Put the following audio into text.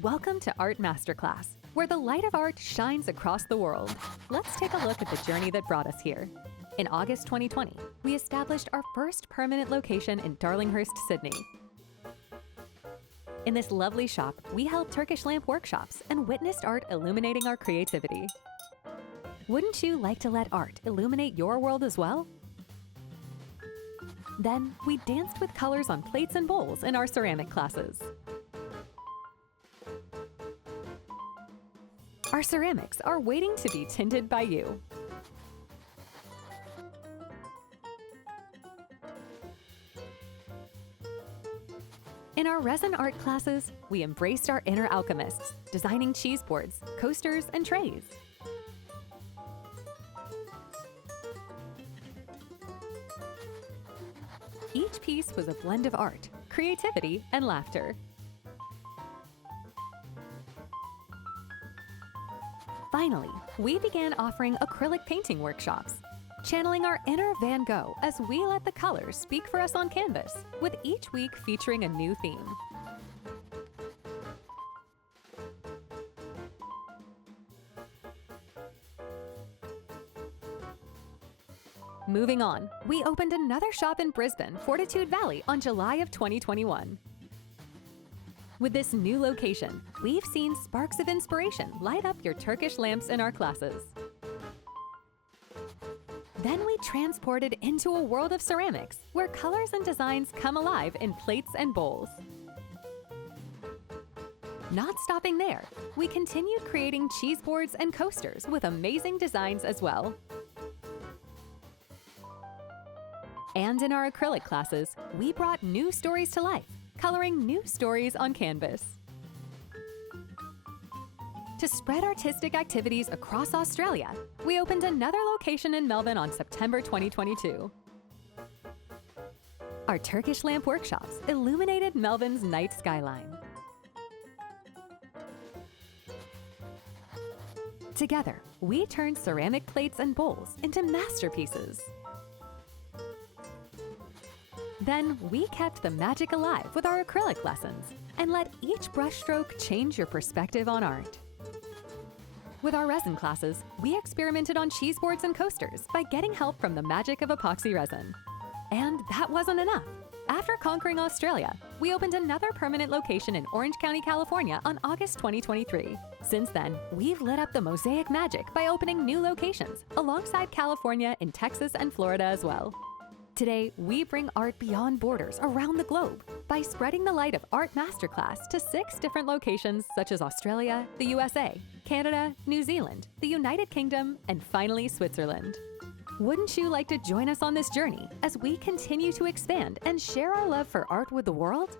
Welcome to Art Masterclass, where the light of art shines across the world. Let's take a look at the journey that brought us here. In August 2020, we established our first permanent location in Darlinghurst, Sydney. In this lovely shop, we held Turkish lamp workshops and witnessed art illuminating our creativity. Wouldn't you like to let art illuminate your world as well? Then, we danced with colors on plates and bowls in our ceramic classes. Our ceramics are waiting to be tinted by you. In our resin art classes, we embraced our inner alchemists, designing cheeseboards, coasters, and trays. Each piece was a blend of art, creativity, and laughter. Finally, we began offering acrylic painting workshops, channeling our inner Van Gogh as we let the colors speak for us on canvas, with each week featuring a new theme. Moving on, we opened another shop in Brisbane, Fortitude Valley on July of 2021. With this new location, we've seen sparks of inspiration light up your Turkish lamps in our classes. Then we transported into a world of ceramics, where colors and designs come alive in plates and bowls. Not stopping there, we continued creating cheeseboards and coasters with amazing designs as well. And in our acrylic classes, we brought new stories to life, coloring new stories on canvas. To spread artistic activities across Australia, we opened another location in Melbourne on September 2022. Our Turkish lamp workshops illuminated Melbourne's night skyline. Together, we turned ceramic plates and bowls into masterpieces. Then we kept the magic alive with our acrylic lessons and let each brushstroke change your perspective on art. With our resin classes, we experimented on cheeseboards and coasters by getting help from the magic of epoxy-resin. And that wasn't enough. After conquering Australia, we opened another permanent location in Orange County, California on August 2023. Since then, we've lit up the mosaic magic by opening new locations alongside California in Texas and Florida as well. Today, we bring art beyond borders around the globe by spreading the light of Art Masterclass to 6 different locations such as Australia, the USA, Canada, New Zealand, the United Kingdom, and finally Switzerland. Wouldn't you like to join us on this journey as we continue to expand and share our love for art with the world?